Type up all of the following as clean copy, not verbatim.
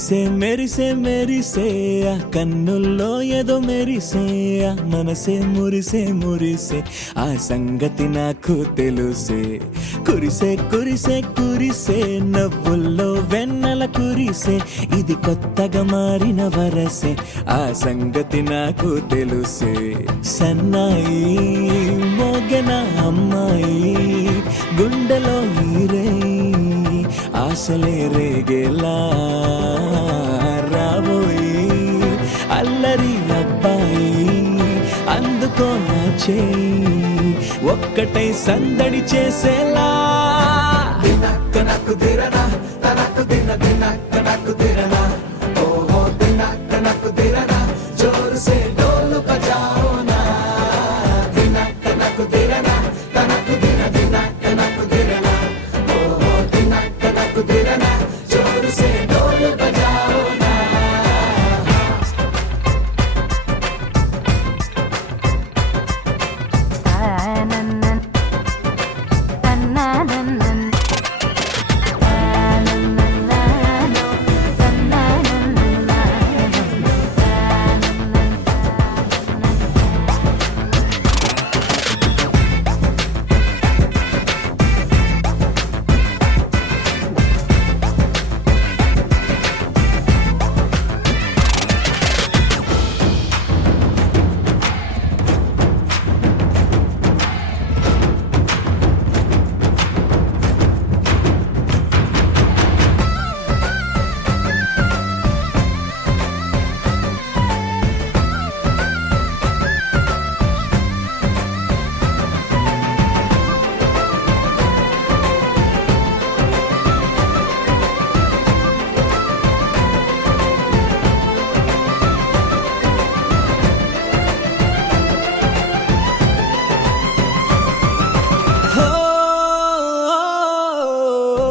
మెరిసే మెరిసే మెరిసే ఆ కన్నుల్లో ఏదో మెరిసే ఆ మనసే మురిసే మురిసే ఆ సంగతి నాకు తెలుసే కురిసే కురిసే కురిసే నవ్వుల్లో వెన్నెల కురిసే ఇది కొత్తగా మారిన వరసే ఆ సంగతి నాకు తెలుసే సన్నాయి మోగెన అమ్మాయి గుండెలో ఈరే ఆశలే రేగేలా రాబోయి అల్లరి అబ్బాయి అందుకో నా చేయి ఒక్కటై సందడి చేసేలా దినక్క నాకు దిరనా తనకు దిన దినక్క నాకు దిరనా ఓహో దినక్క నాకు దిరనా జోరు సే డోలు బజాओ నా దినక్క నాకు దిరనా తనకు దిన దినక్క నాకు దిరనా ఓహో దినక్క నాకు దిరనా జోరు సే డోలు బజాओ నా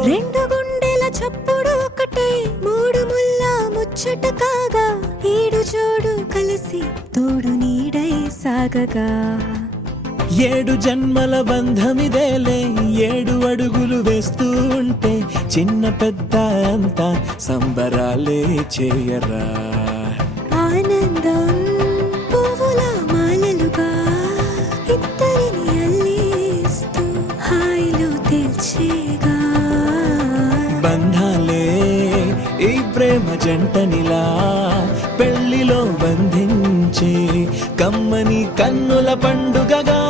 రెండు గుండెల చప్పుడు ఒకటే మూడు ముల్ల ముచ్చట కాగా ఏడు జోడు కలిసి తోడు నీడై సాగగా ఏడు జన్మల బంధమిదేలే ఏడు అడుగులు వేస్తూ ఉంటే చిన్న పెద్ద అంతా సంబరాలే చేయరా ఆనందం పువ్వుల మాలలుగా ఇద్దరిని అల్లేస్తూ హాయిలో తేల్చేగా బంధాలే ఈ ప్రేమ జంటనిలా పెళ్లిలో బంధించే కమ్మని కన్నుల పండుగగా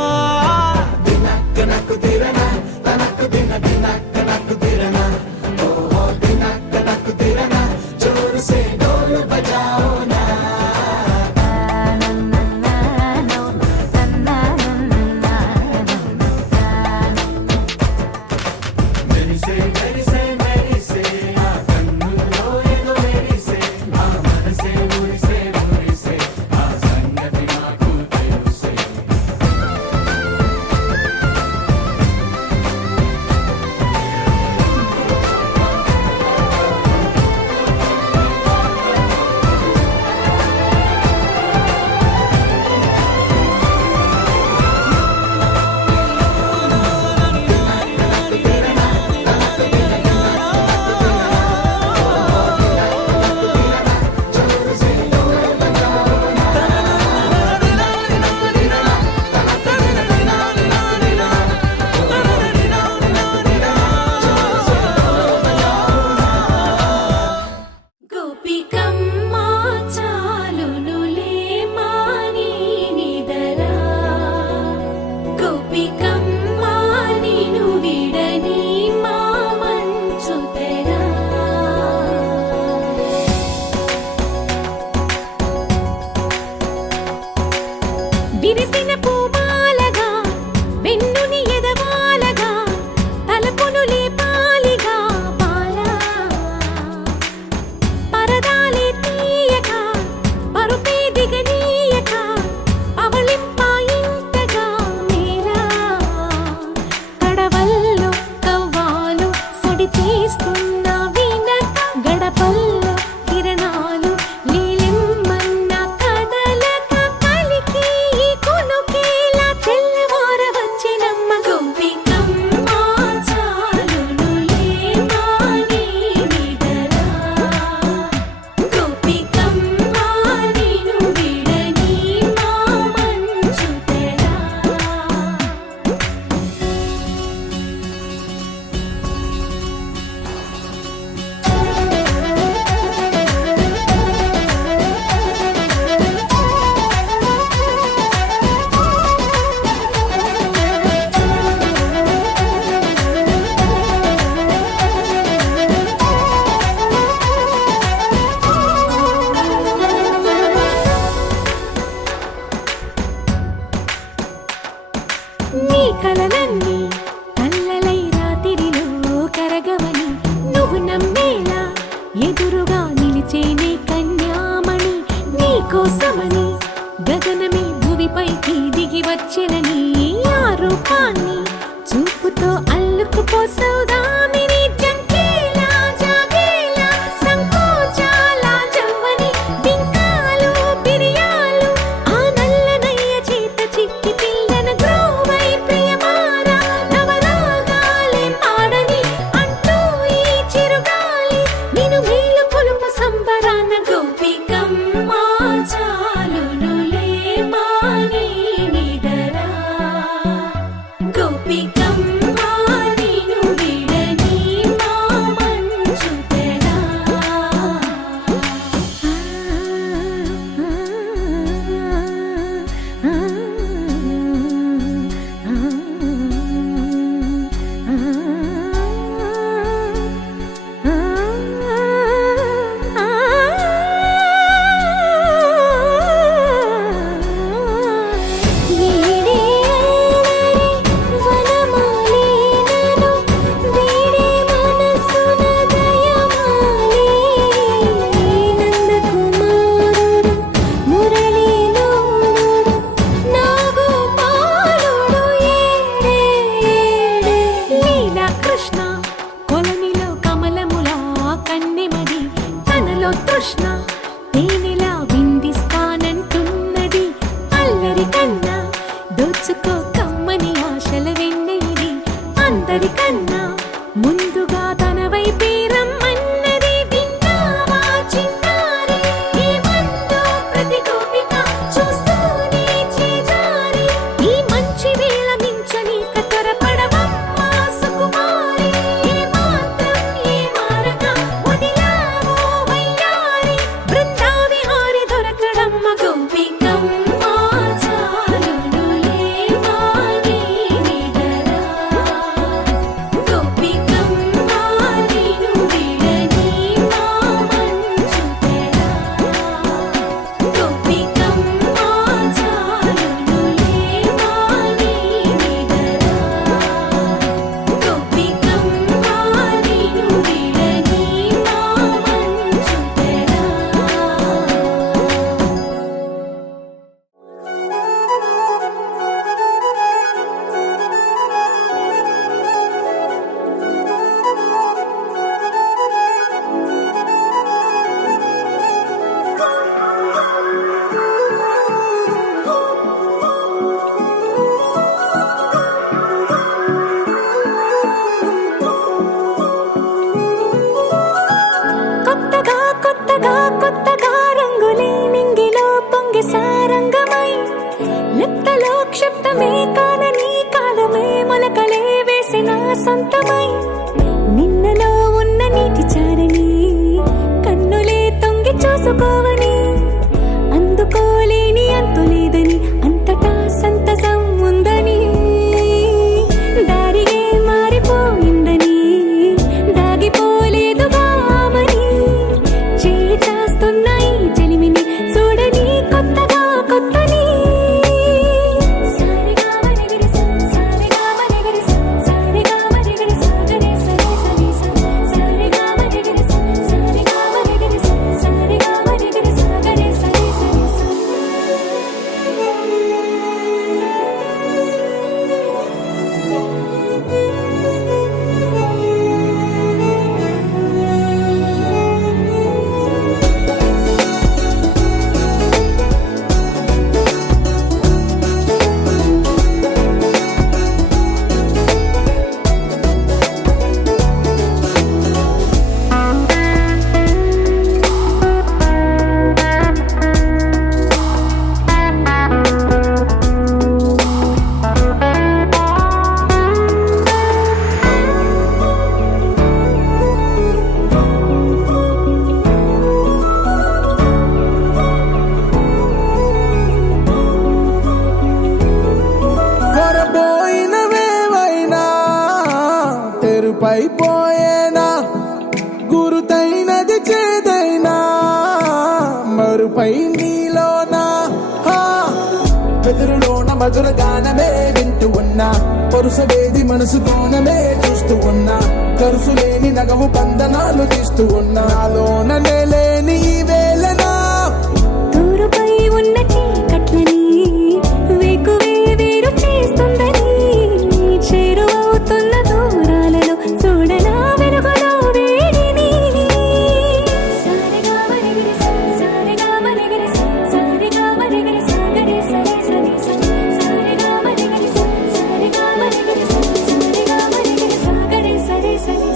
దినక్క నాకు దిరనా తనకు దిన దినక్క నాకు దిరనా ఓహో దినక్క నాకు దిరనా జోరు సే డోలు బజాओ నా మెరిసే మెరిసే మెరిసే ఆ కన్నుల్లో ఏదో మెరిసే ఆ మనసే మురిసే మురిసే ఆ సంగతి నాకు తెలుసే గోపికమ్మ చాలునులే మాని నిదరా గోపికమ్మ నిను విడని మా మంచు తెరా విరిసిన పూమాలగా వెన్నుని ఎదవాలగా తలపును లేపాలిగా బాలా పరదాలే తీయక పరుపే దిగనీయక అవళింపాయింతగా మేరా కడవల్లో కవ్వాలు సడి తీస్తున్న వీణత గడపల్లో కిరణాలు లీలిమ్మన్న కదలక కలికి ఈ కొనుకే కలలన్నీ కల్లలై రాత్రిలో కరగవని నువ్వు నమ్మేలా ఎదురుగా నిలిచేనే కన్యామణి నీకోసమని గగనమే భువిపైకి దిగి వచ్చెనని ఆ రూపాన్ని చూపుతో అల్లుకుపోసౌదామిని జంకేలా జాగేలా సంకోచాల జవ్వని బింకాలు బిరియాలు ఆ నల్లనయ్య చేత చిక్కి పిల్లన గ్రోవై ప్రియమారా నవరాగాలే పాడని అంటూ ఈ చిరుగాలి నిన్ను మేలు కొలుపు సంబరాన గోపికమ్మ చాలునులే మాని నిదరా గోపికమ్మ నిన్ను విడని మా మంచు తెరా కృష్ణ తేనెలా విందిస్తానంటున్నది అల్లరి కన్నా దోచుకో కమ్మని ఆశల వెన్నెయిది అందరికన్నా ముందుగా తన వైపే రమ్మన్నది విన్నావా చిన్నారి ఏమందో ప్రతి గోపిక చూస్తూనే చేజారి ఈ మంచి వేళ మించని త్వరపడవమ్మా సుకుమారి ఏ మాత్రం ఏ మారక వదిలావో వయ్యారి బృందావిహారి దొరకడమ్మ గోపికమ్మ చాలునులే మాని నిదరా గోపికమ్మ నిన్ను విడని మా మంచు తెరా గోపికమ్మ చాలునులే మాని నిదరా గోపికమ్మ నిన్ను విడని మా మంచు తెరా కొత్తగా కొత్తగా కొత్తగా రంగులే నింగిలో పొంగి సారంగమై లిప్తలో క్షిప్తమే కానని కాలమే మొలకలే వేసిన సొంతమై నిన్నలో ఉన్న నీటి చారని కన్నులే తొంగి చూసుకోవని అందుకోలేని అంతులేదని అంతటా సంతసం ఉందని దారిగే మారిపోయిందని దాగిపోలేదుగా ఆమని చేస్తాస్తున్నాయి జలిమిని చూడని కొత్తగా కొత్తని సారిగా మరిగిరి సారిగా మరిగిరి సారిగా మరిగిరి సాగరే సరి సరి సారిగా మరిగిరి సారిగా మరిగిరి సారిగా మరిగిరి సాగరే సరి సరి కొరబోయినవేవైనా తెరుపైపోయేనా గురుతైనది చేదైనా మరుపై నీలోనా వెదురులోన మధుర గానమే వింటూ ఉన్నా, పరుసవేది మనసు కోణమే చూస్తూ ఉన్నా, కరుసు లేని నగవు బంధనాలు తీస్తూ ఉన్నా, నాలోన నేలేని ఈ వేళనా తూరుపై ఉన్న చీకట్లని వేకువే వేరు చేస్తుందని, చేరువవుతున్న దూరాలలో చూడనా వెలుగులో వేడిని. సారెగా మరిగిరి సారెగా మరిగిరి సారెగా మరిగిరి సాగరి సరి సరి సారెగా మరిగిరి సారెగా మరిగిరి సారెగా మరిగిరి సాగరి సరి సరి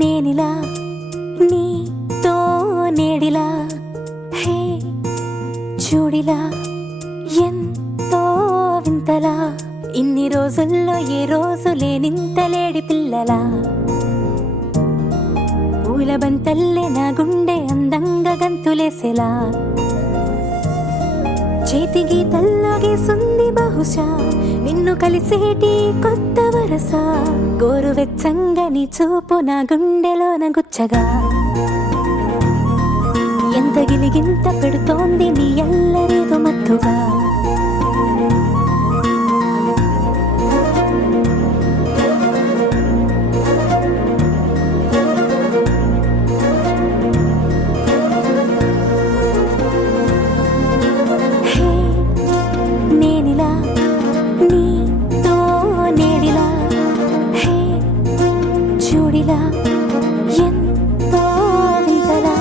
నేనిలా నీతో నేడిలా, హే చూడిలా ఎంతో వింతలా, ఇన్ని రోజుల్లో ఏ రోజు లేనింత లేడి పిల్లలా, పూల బంతల్లే నా గుండె అందంగా గంతులేసేలా, చేతి గీతల్లో గీసుంది బహుశా నిన్ను కలిసేటి కొత్త వరస, గోరువెచ్చంగా నీ చూపు నా గుండెలోన గుచ్చగా, ఎంత గిలిగింత పెడుతోంది నీ ఎల్లరేదో మత్తుగా. నేనిలా నీతో నేడిలా, హే చూడిలా ఎంతో వింతలా.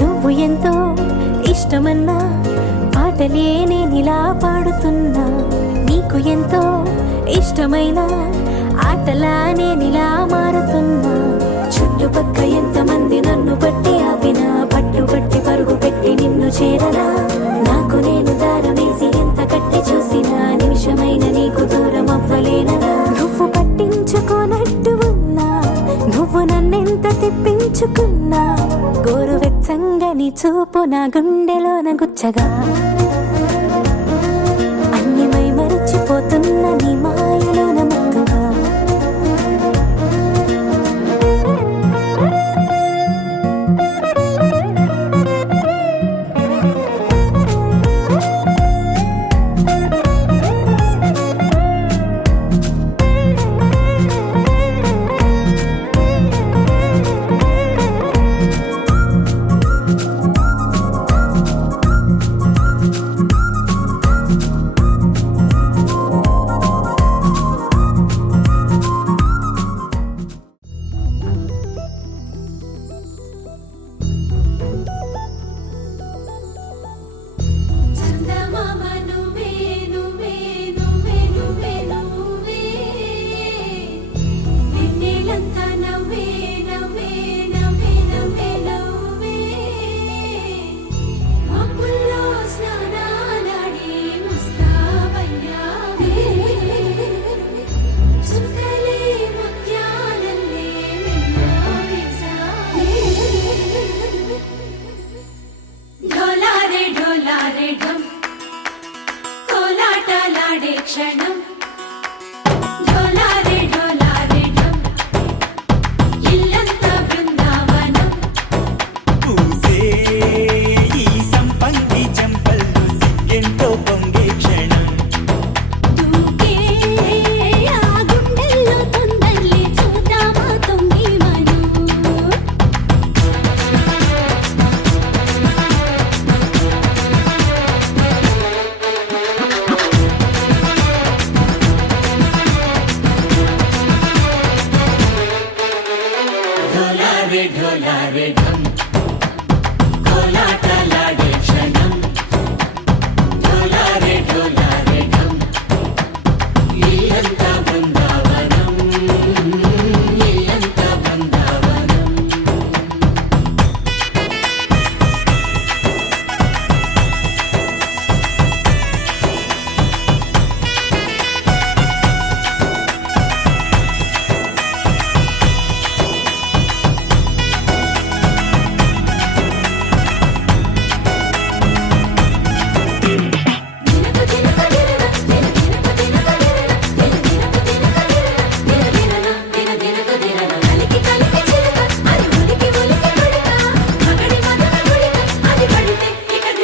నువ్వు ఎంతో ఇష్టమన్నా పాటలే నేనిలా పాడుతున్నా, నీకు ఎంతో ఇష్టమైన ఆటలా నేనిలా మారుతున్నా, చుట్టుపక్క ఎంతమంది నన్ను పట్టి ఆపినా, పట్టుబట్టి పరుగు పెట్టి నిన్ను చేరనా, నాకు నేను దారమేసి ఎంత కట్టి చూసినా, నిమిషమైన నీకు దూరం అవ్వలేననా, నువ్వు పట్టించుకోనట్టు ఉన్నా, నువ్వు నన్నెంత తిప్పించుకున్నా, గోరువెచ్చంగా నీ చూపు నా గుండెలోన గుచ్చగా, అన్ని మై మరచిపోతున్న నీ మాయలోన మత్తుగా. ढोलारे ढोलारे ढम కోలాటలాడే క్షణం ढोलारे ढोलारे ढम ఇల్లంతా బృందావనం ఇల్లంతా బృందావనం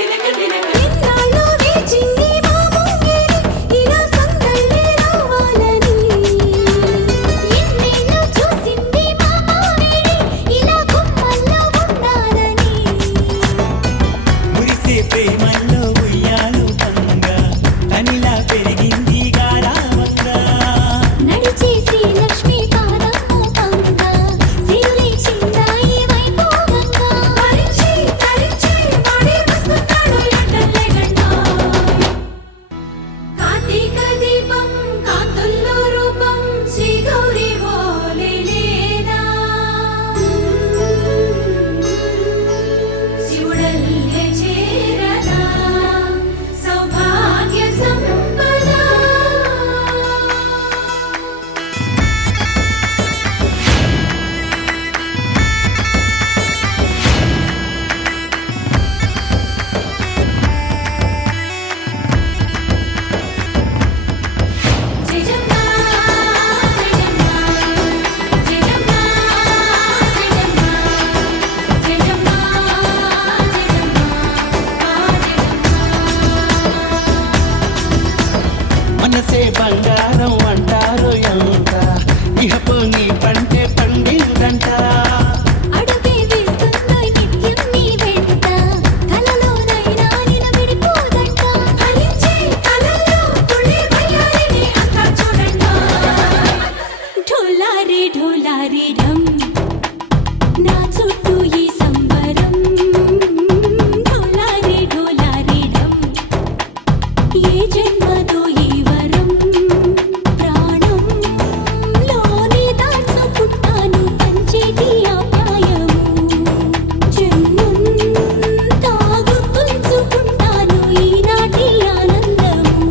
ఇన్నాళ్ళు వేచింది మా ముంగిరి ఇలా సందళ్ళే రావాలని ఎన్నేళ్ళు చూసింది మా మావేడి ఇలా గుమ్మల్లో ఉండాలని మురిసే ప్రేమల్లో ఉయ్యాలు పంగా తనిలా పెరిగింది గారావంగా నడిచే శ్రీలక్ష్మి పాదము పంగా సిరులే చిందాయి వైభోగంగా తరించి వాడే వస్తున్నాడు ఎట్టలేగండా కార్తీక దీపం కాంతుల్లో రూపం శ్రీ గౌరీ ఓలేలేదా శివుడల్లే చేరదా సౌభాగ్య సంపద జయజమ్మా జయజమ్మా జయజమ్మా జయజమ్మా జయజమ్మా మనసే బంగారం అంటారు ఎంత ఇహపు నీ పంటే పండిందంట అడుగే వేస్తున్నాయి నిత్యం నీ వెంట కలలోనైనా నిలబడిపోదంట ఫలించే కలలో తుళ్ళే వయ్యారిని అంతా చూడండి ఢోలారే ఢోలారే ఢమ్ నా చుట్టూ ఈ సంబరం ఢోలారే ఢోలారే ఢమ్ ఏ జన్మదో ఈ వరం ప్రాణంలోనే దాచుకుంటాను పంచేటి ఆప్యాయము జన్మంతా గుర్తుంచుకుంటాను ఈనాటి ఆనందము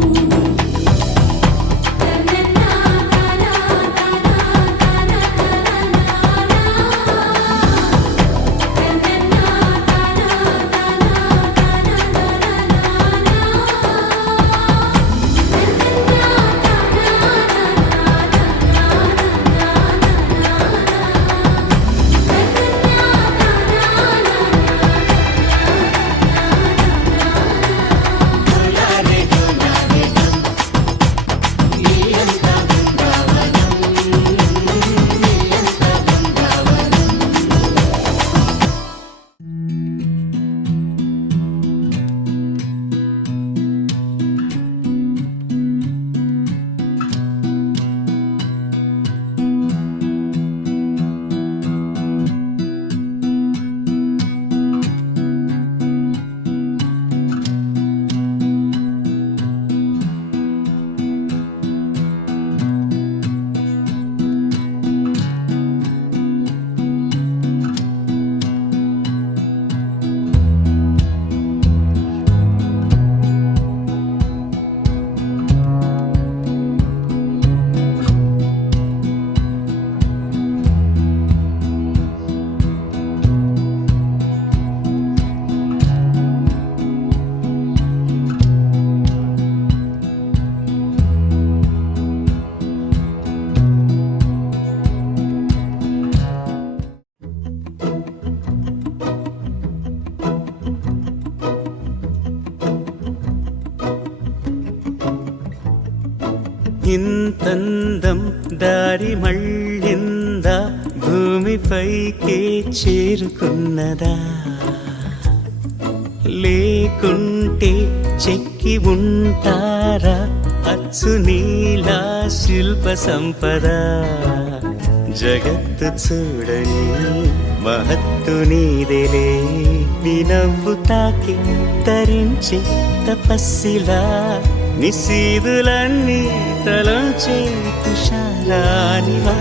ढोलारे ढोलारे ढम ఇల్లంతా బృందావనం ఇల్లంతా బృందావనం ఇంతందం దారి మళ్ళిందా భూమిపైకే చేరుకున్నదా లేకుంటే చెక్కి ఉంటారా అచ్చు నీలా శిల్ప సంపద జగత్తు చూడని మహత్తు నీదెలే నీ నవ్వు తాకి తరించి తపస్సిలా నిశీదులన్నీ తలంచే తుషారానివా